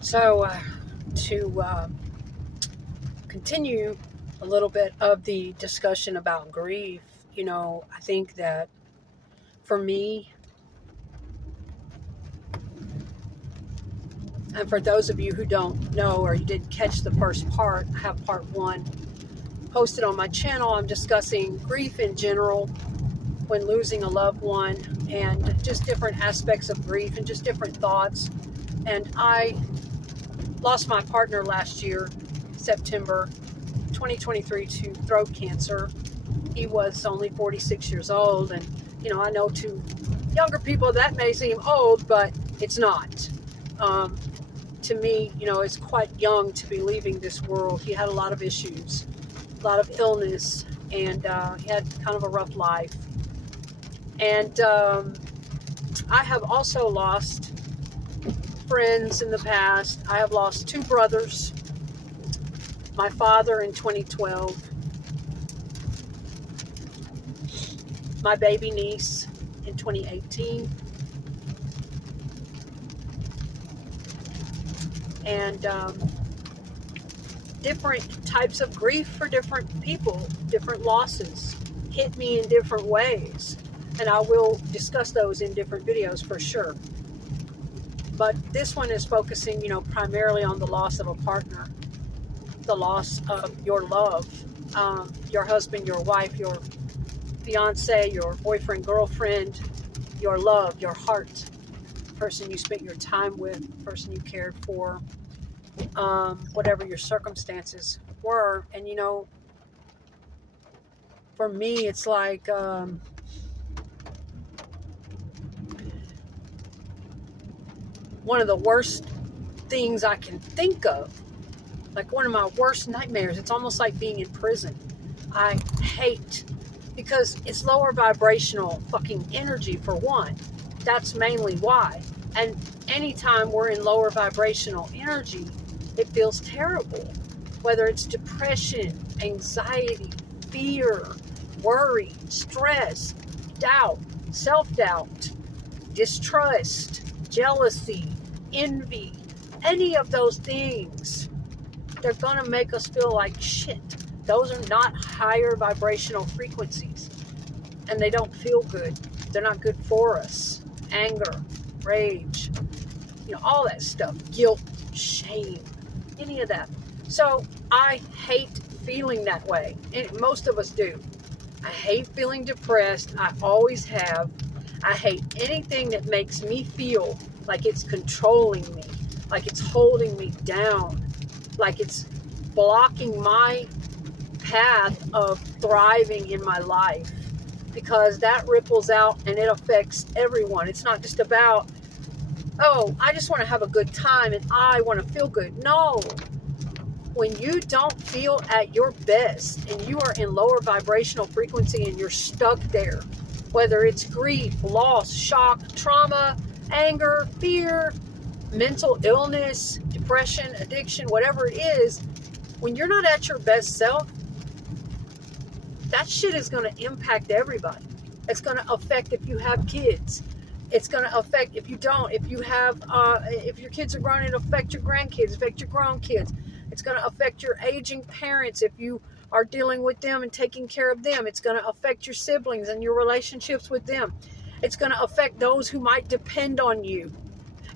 So, to continue a little bit of the discussion about grief, I think that for me, and for those of you who don't know or you didn't catch the first part, I have part one posted on my channel. I'm discussing grief in general when losing a loved one and just different aspects of grief and just different thoughts. And I lost my partner last year, September 2023, to throat cancer. He was only 46 years old, and I know to younger people that may seem old, but it's not. To me, it's quite young to be leaving this world. He had a lot of issues, a lot of illness, and he had kind of a rough life. And I have also lost friends in the past. I have lost two brothers, my father in 2012, my baby niece in 2018, and different types of grief for different people. Different losses hit me in different ways, and I will discuss those in different videos for sure. But this one is focusing, primarily on the loss of a partner, the loss of your love, your husband, your wife, your fiance, your boyfriend, girlfriend, your love, your heart, person you spent your time with, person you cared for, whatever your circumstances were. And for me, it's like one of the worst things I can think of, like one of my worst nightmares. It's almost like being in prison. I hate, because it's lower vibrational fucking energy, for one. That's mainly why. And anytime we're in lower vibrational energy, it feels terrible. Whether it's depression, anxiety, fear, worry, stress, doubt, self-doubt, distrust, jealousy, envy, any of those things, they're going to make us feel like shit. Those are not higher vibrational frequencies, and they don't feel good. They're not good for us. Anger, rage, all that stuff, guilt, shame, any of that. So I hate feeling that way, and most of us do. I hate feeling depressed. I always have. I hate anything that makes me feel like it's controlling me, like it's holding me down, like it's blocking my path of thriving in my life, because that ripples out and it affects everyone. It's not just about, oh, I just want to have a good time and I want to feel good. No. When you don't feel at your best and you are in lower vibrational frequency and you're stuck there, whether it's grief, loss, shock, trauma, anger, fear, mental illness, depression, addiction, whatever it is, when you're not at your best self, that shit is going to impact everybody. It's going to affect if you have kids. It's going to affect if you don't. If you have, if your kids are grown, it'll affect your grandkids, affect your grown kids. It's going to affect your aging parents if you are dealing with them and taking care of them. It's going to affect your siblings and your relationships with them. It's going to affect those who might depend on you.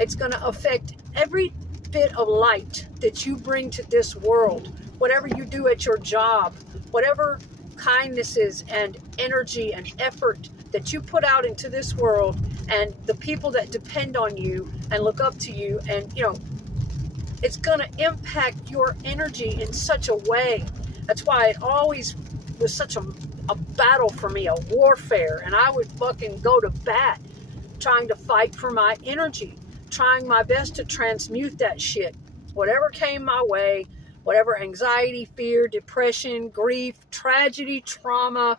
It's going to affect every bit of light that you bring to this world, whatever you do at your job, whatever kindnesses and energy and effort that you put out into this world, and the people that depend on you and look up to you, and it's going to impact your energy in such a way. That's why it always was such a battle for me, a warfare, and I would fucking go to bat trying to fight for my energy, trying my best to transmute that shit, whatever came my way, whatever anxiety, fear, depression, grief, tragedy, trauma.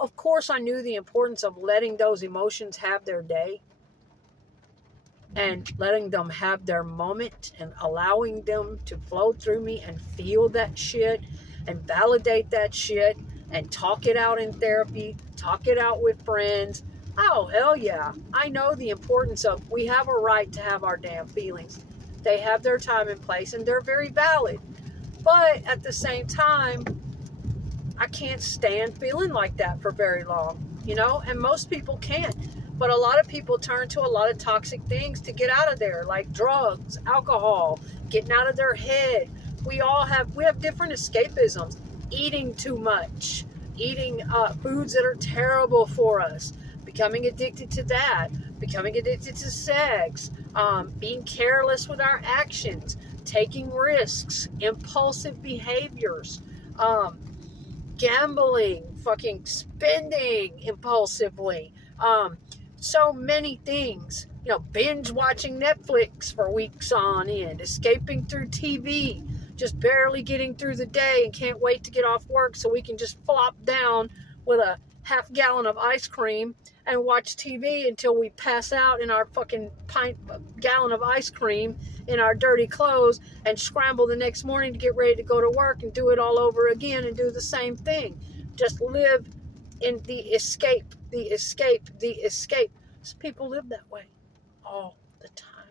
Of course I knew the importance of letting those emotions have their day and letting them have their moment and allowing them to flow through me and feel that shit and validate that shit and talk it out in therapy, talk it out with friends. Oh, hell yeah. I know the importance of, we have a right to have our damn feelings. They have their time and place, and they're very valid. But at the same time, I can't stand feeling like that for very long, and most people can't. But a lot of people turn to a lot of toxic things to get out of there, like drugs, alcohol, getting out of their head. We have different escapisms. Eating too much, eating foods that are terrible for us, becoming addicted to that, becoming addicted to sex, being careless with our actions, taking risks, impulsive behaviors, gambling, fucking spending impulsively, so many things, binge watching Netflix for weeks on end, escaping through TV, just barely getting through the day and can't wait to get off work so we can just flop down with a half gallon of ice cream and watch TV until we pass out in our fucking gallon of ice cream in our dirty clothes and scramble the next morning to get ready to go to work and do it all over again and do the same thing. Just live in the escape. So people live that way all the time.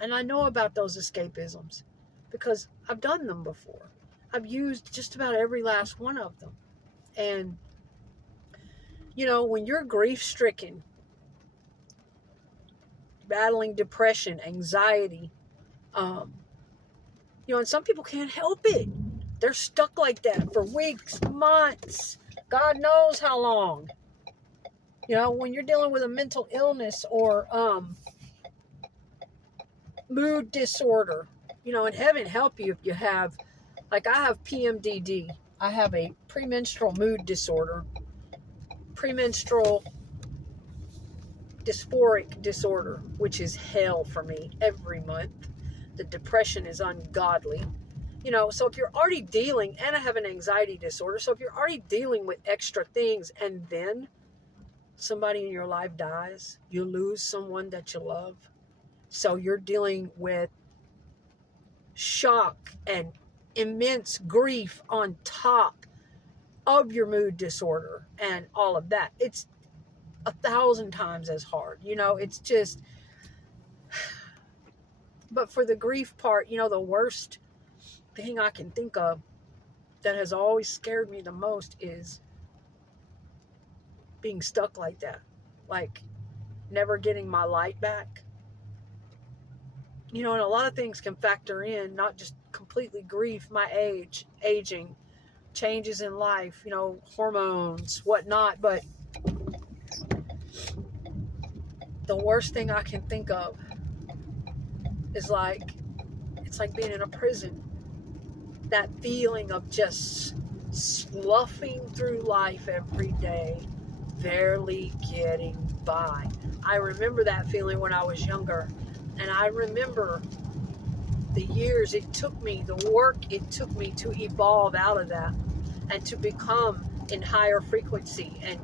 And I know about those escapisms because I've done them before. I've used just about every last one of them. And, when you're grief-stricken, battling depression, anxiety, and some people can't help it. They're stuck like that for weeks, months, God knows how long. When you're dealing with a mental illness or mood disorder, and heaven help you if you have, like I have PMDD. I have a premenstrual mood disorder, premenstrual dysphoric disorder, which is hell for me every month. The depression is ungodly. So if you're already dealing, and I have an anxiety disorder, so if you're already dealing with extra things and then somebody in your life dies, you lose someone that you love, so you're dealing with shock and immense grief on top of your mood disorder and all of that. It's 1,000 times as hard. It's just, but for the grief part, the worst thing I can think of that has always scared me the most is being stuck like that, like never getting my light back. And a lot of things can factor in, not just completely grief, my aging, changes in life, hormones, whatnot, but the worst thing I can think of is it's like being in a prison. That feeling of just sloughing through life every day, barely getting by. I remember that feeling when I was younger. And I remember the years it took me, the work it took me to evolve out of that and to become in higher frequency and,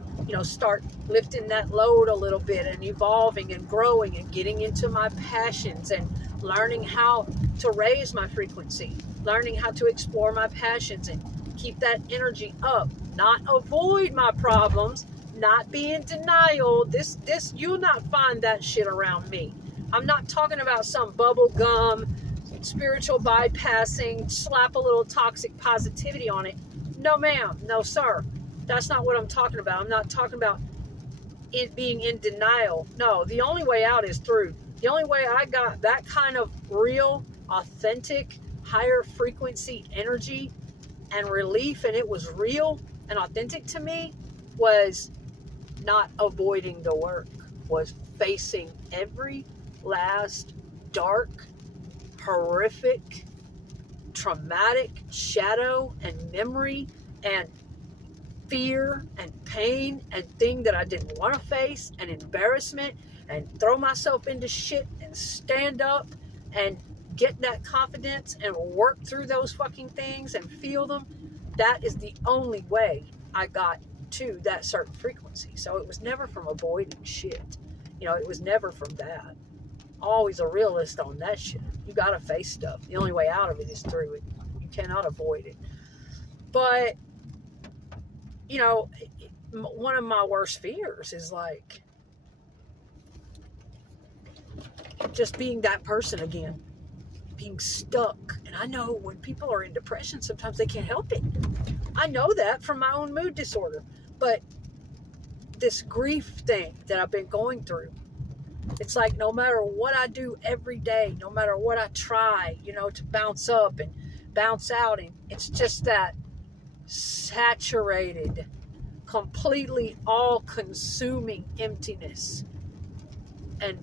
start lifting that load a little bit and evolving and growing and getting into my passions and learning how to raise my frequency, learning how to explore my passions and keep that energy up, not avoid my problems, not be in denial. You'll not find that shit around me. I'm not talking about some bubble gum, spiritual bypassing, slap a little toxic positivity on it. No, ma'am. No, sir. That's not what I'm talking about. I'm not talking about it being in denial. No, the only way out is through. The only way I got that kind of real, authentic, higher frequency energy and relief, and it was real and authentic to me, was not avoiding the work, was facing every last dark, horrific, traumatic shadow and memory and fear and pain and thing that I didn't want to face, and embarrassment, and throw myself into shit and stand up and get that confidence and work through those fucking things and feel them. That is the only way I got to that certain frequency. So it was never from avoiding shit. It was never from that. Always a realist on that shit. You gotta face stuff. The only way out of it is through it. You cannot avoid it. But, one of my worst fears is just being that person again, being stuck. And I know when people are in depression, sometimes they can't help it. I know that from my own mood disorder. But this grief thing that I've been going through, it's like no matter what I do every day, no matter what I try, to bounce up and bounce out, and it's just that saturated, completely all-consuming emptiness and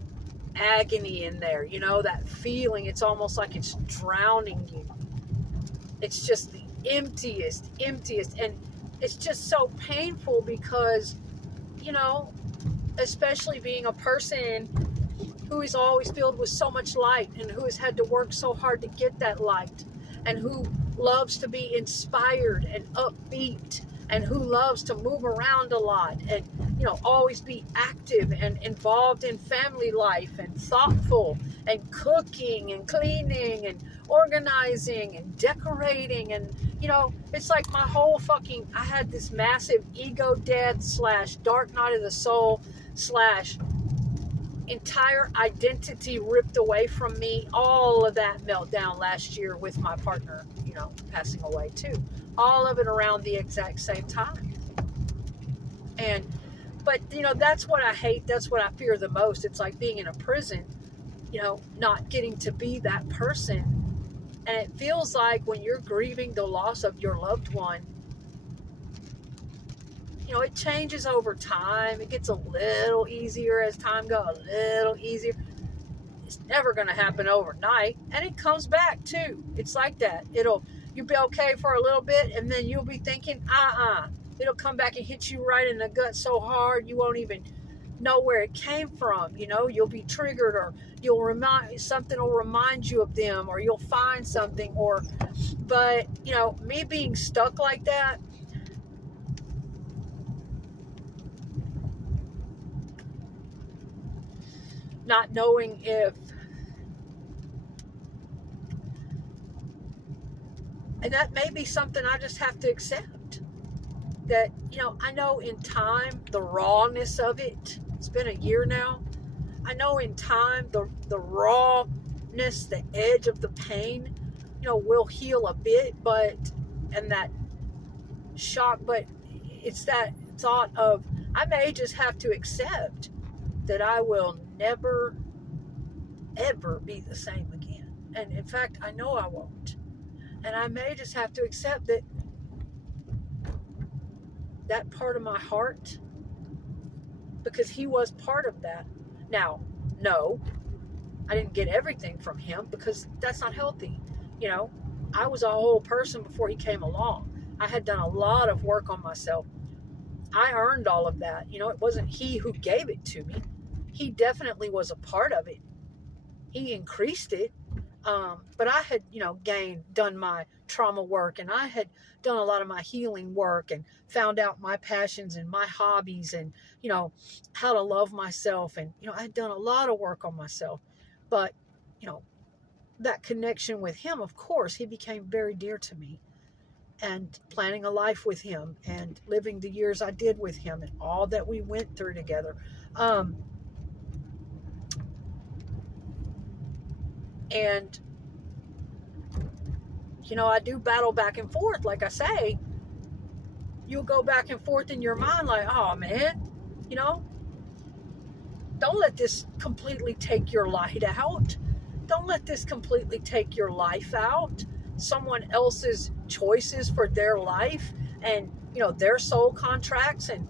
agony in there, that feeling. It's almost like it's drowning you. It's just the emptiest, and it's just so painful because, especially being a person who is always filled with so much light and who has had to work so hard to get that light, and who loves to be inspired and upbeat, and who loves to move around a lot and, always be active and involved in family life and thoughtful and cooking and cleaning and organizing and decorating. And, it's like my whole I had this massive ego death / dark night of the soul / entire identity ripped away from me. All of that meltdown last year with my partner, passing away too. All of it around the exact same time. But that's what I hate. That's what I fear the most. It's like being in a prison, not getting to be that person. And it feels like when you're grieving the loss of your loved one, it changes over time. It gets a little easier as time goes, a little easier. It's never going to happen overnight. And it comes back too. It's like that. You'll be okay for a little bit, and then you'll be thinking, it'll come back and hit you right in the gut so hard you won't even know where it came from. You'll be triggered, or something will remind you of them, or you'll find something. But me being stuck like that, not knowing if, and that may be something I just have to accept. That, I know in time, the rawness of it, it's been a year now. I know in time, the rawness, the edge of the pain, will heal a bit, and that shock, but it's that thought of, I may just have to accept that I will never, ever be the same again. And in fact, I know I won't. And I may just have to accept that part of my heart, because he was part of that. Now, no, I didn't get everything from him, because that's not healthy. I was a whole person before he came along. I had done a lot of work on myself. I earned all of that. It wasn't he who gave it to me. He definitely was a part of it. He increased it. But I had, done my trauma work, and I had done a lot of my healing work, and found out my passions and my hobbies, and, how to love myself. And, I had done a lot of work on myself. But, that connection with him, of course, he became very dear to me. And planning a life with him, and living the years I did with him, and all that we went through together. And, I do battle back and forth. Like I say, you'll go back and forth in your mind like, oh man, don't let this completely take your light out. Don't let this completely take your life out. Someone else's choices for their life, and, their soul contracts, and,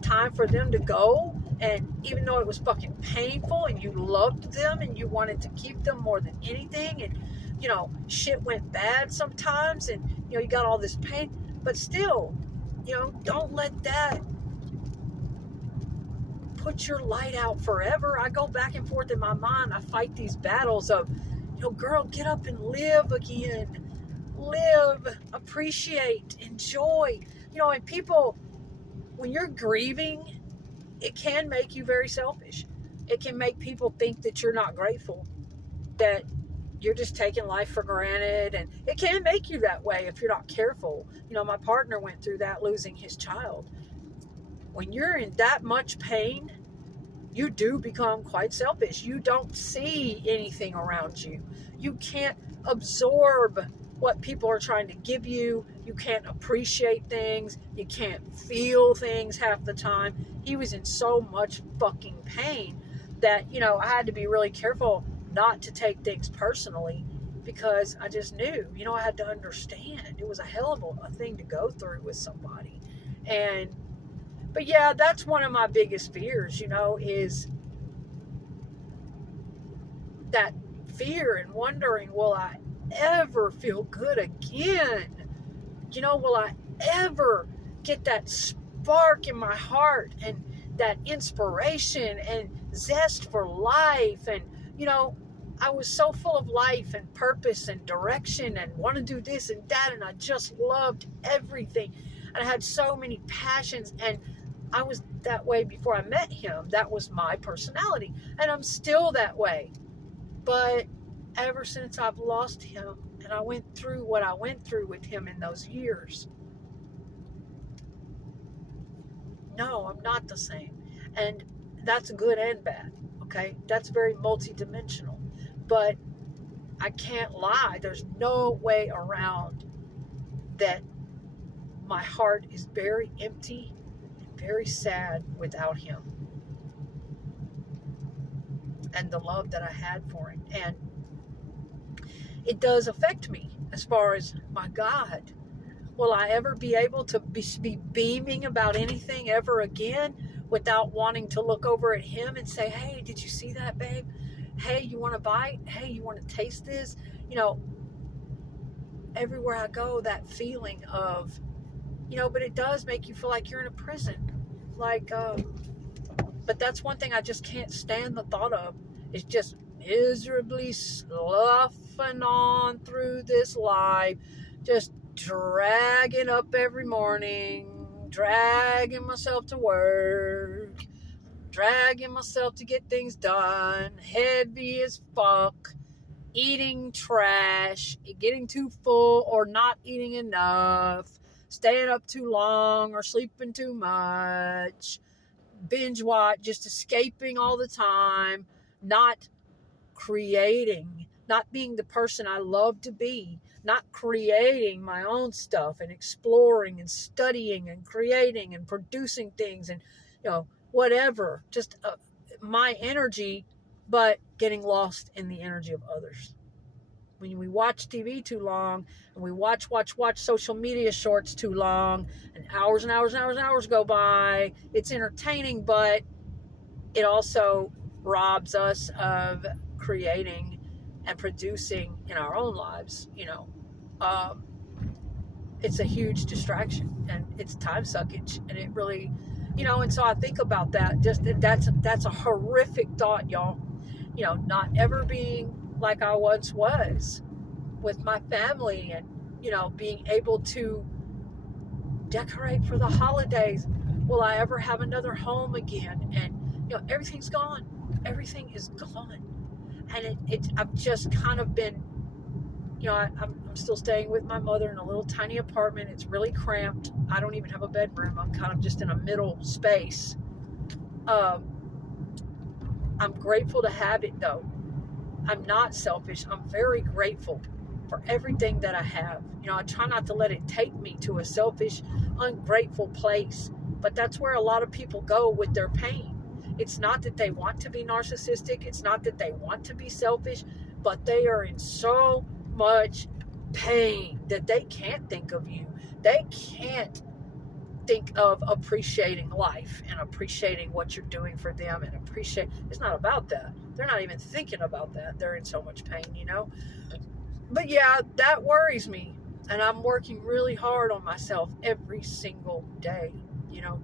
time for them to go. And even though it was fucking painful, and you loved them, and you wanted to keep them more than anything, and, shit went bad sometimes, and, you got all this pain, but still, don't let that put your light out forever. I go back and forth in my mind. I fight these battles of, girl, get up and live again. Live, appreciate, enjoy. And people, when you're grieving, it can make you very selfish. It can make people think that you're not grateful, that you're just taking life for granted. And it can make you that way if you're not careful. My partner went through that, losing his child. When you're in that much pain, you do become quite selfish. You don't see anything around you. You can't absorb what people are trying to give you. You can't appreciate things. You can't feel things half the time. He was in so much fucking pain that, I had to be really careful not to take things personally, because I just knew, I had to understand. It was a hell of a thing to go through with somebody. But yeah, that's one of my biggest fears, is that fear and wondering, will I ever feel good again? Will I ever get that spark in my heart and that inspiration and zest for life? And, I was so full of life and purpose and direction and want to do this and that. And I just loved everything. And I had so many passions, and I was that way before I met him. That was my personality. And I'm still that way. But ever since I've lost him and I went through what I went through with him in those years, no, I'm not the same. And that's good and bad, okay? That's very multidimensional. But I can't lie. There's no way around that my heart is very empty and very sad without him and the love that I had for him. And it does affect me as far as, my God, will I ever be able to be beaming about anything ever again without wanting to look over at him and say, hey, did you see that, babe? Hey, you want a bite? Hey, you want to taste this? Everywhere I go, that feeling of, but it does make you feel like you're in a prison. But that's one thing I just can't stand the thought of. It's just miserably sloughing on through this life, just dragging up every morning, dragging myself to work, dragging myself to get things done, heavy as fuck, eating trash, getting too full or not eating enough, staying up too long or sleeping too much, binge watch, just escaping all the time, not creating, not being the person I love to be, not creating my own stuff and exploring and studying and creating and producing things and, whatever, just my energy, but getting lost in the energy of others. When we watch TV too long and we watch social media shorts too long, and hours and hours and hours and hours go by, it's entertaining, but it also robs us of creating and producing in our own lives. It's a huge distraction, and it's time suckage, and it really, and so I think about that. Just that's a horrific thought, y'all. Not ever being like I once was with my family, and being able to decorate for the holidays. Will I ever have another home again? And everything's gone. Everything is gone. And I've just kind of been, I'm still staying with my mother in a little tiny apartment. It's really cramped. I don't even have a bedroom. I'm kind of just in a middle space. I'm grateful to have it, though. I'm not selfish. I'm very grateful for everything that I have. I try not to let it take me to a selfish, ungrateful place. But that's where a lot of people go with their pain. It's not that they want to be narcissistic. It's not that they want to be selfish, but they are in so much pain that they can't think of you. They can't think of appreciating life and appreciating what you're doing for them and it's not about that. They're not even thinking about that. They're in so much pain, But yeah, that worries me. And I'm working really hard on myself every single day,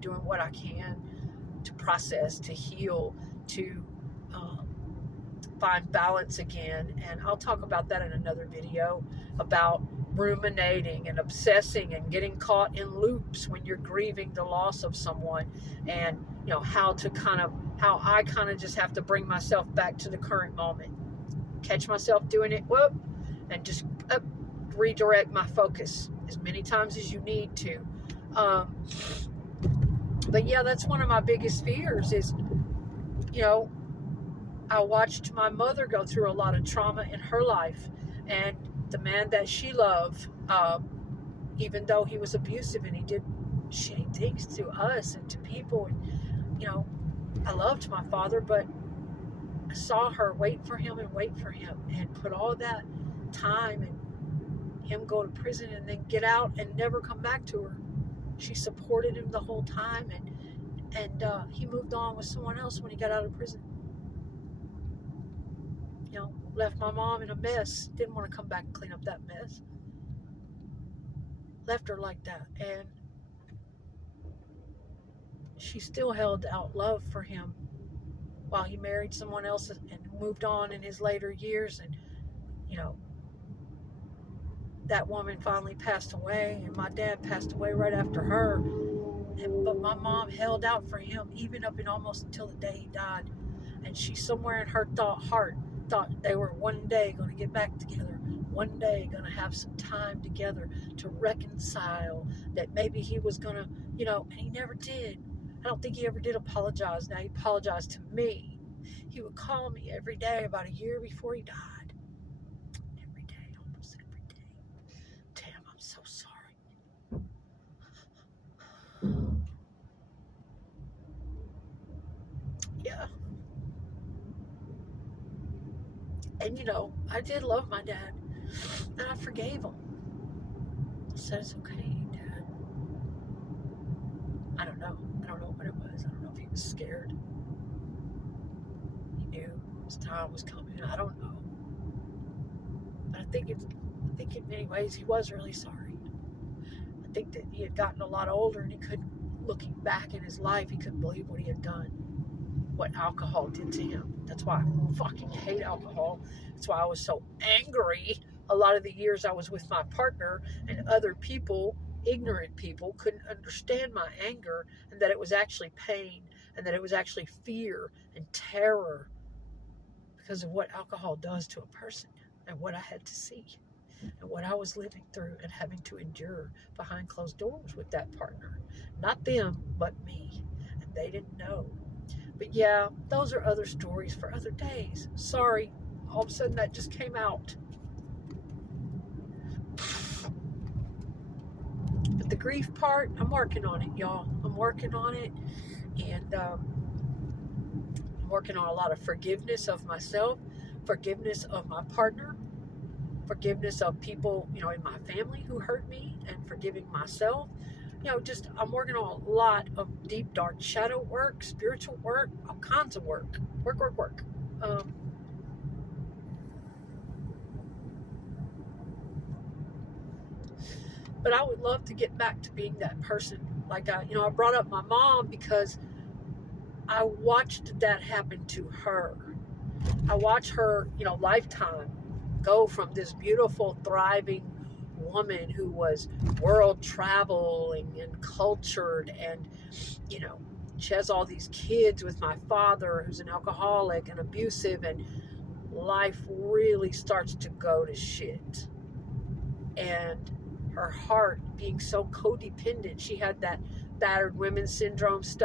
doing what I can to process, to heal, to find balance again. And I'll talk about that in another video, about ruminating and obsessing and getting caught in loops when you're grieving the loss of someone, and how I kind of just have to bring myself back to the current moment, catch myself doing it, and just redirect my focus as many times as you need to. But yeah, that's one of my biggest fears is, you know, I watched my mother go through a lot of trauma in her life, and the man that she loved, even though he was abusive and he did shitty things to us and to people, and I loved my father, but I saw her wait for him and put all that time and him go to prison and then get out and never come back to her. She supported him the whole time, and he moved on with someone else when he got out of prison. Left my mom in a mess. Didn't want to come back and clean up that mess. Left her like that, and she still held out love for him while he married someone else and moved on in his later years. And that woman finally passed away, and my dad passed away right after her. But my mom held out for him even up and almost until the day he died. And she, somewhere in her heart, thought they were one day going to get back together, one day going to have some time together to reconcile, that maybe he was going to, and he never did. I don't think he ever did apologize. Now, he apologized to me. He would call me every day about a year before he died. Every day, almost every day. Damn, I'm so sorry. Yeah. And I did love my dad, and I forgave him. I said, it's okay, Dad. I don't know what it was. I don't know if he was scared. He knew his time was coming. I don't know. But I think in many ways he was really sorry. I think that he had gotten a lot older, and looking back in his life, he couldn't believe what he had done, what alcohol did to him. That's why I fucking hate alcohol. That's why I was so angry a lot of the years I was with my partner, and other people, ignorant people, couldn't understand my anger, and that it was actually pain, and that it was actually fear and terror because of what alcohol does to a person, and what I had to see, and what I was living through and having to endure behind closed doors with that partner. Not them, but me. And they didn't know. But yeah, those are other stories for other days. Sorry, all of a sudden that just came out. But the grief part, I'm working on it, y'all. I'm working on it. And I'm working on a lot of forgiveness of myself, forgiveness of my partner, forgiveness of people, in my family who hurt me, and forgiving myself. I'm working on a lot of deep, dark shadow work, spiritual work, all kinds of work. Work. But I would love to get back to being that person. Like I brought up my mom because I watched that happen to her. I watched her, lifetime go from this beautiful, thriving woman who was world traveling and cultured, and she has all these kids with my father who's an alcoholic and abusive, and life really starts to go to shit. And her heart being so codependent, she had that battered women syndrome stuff.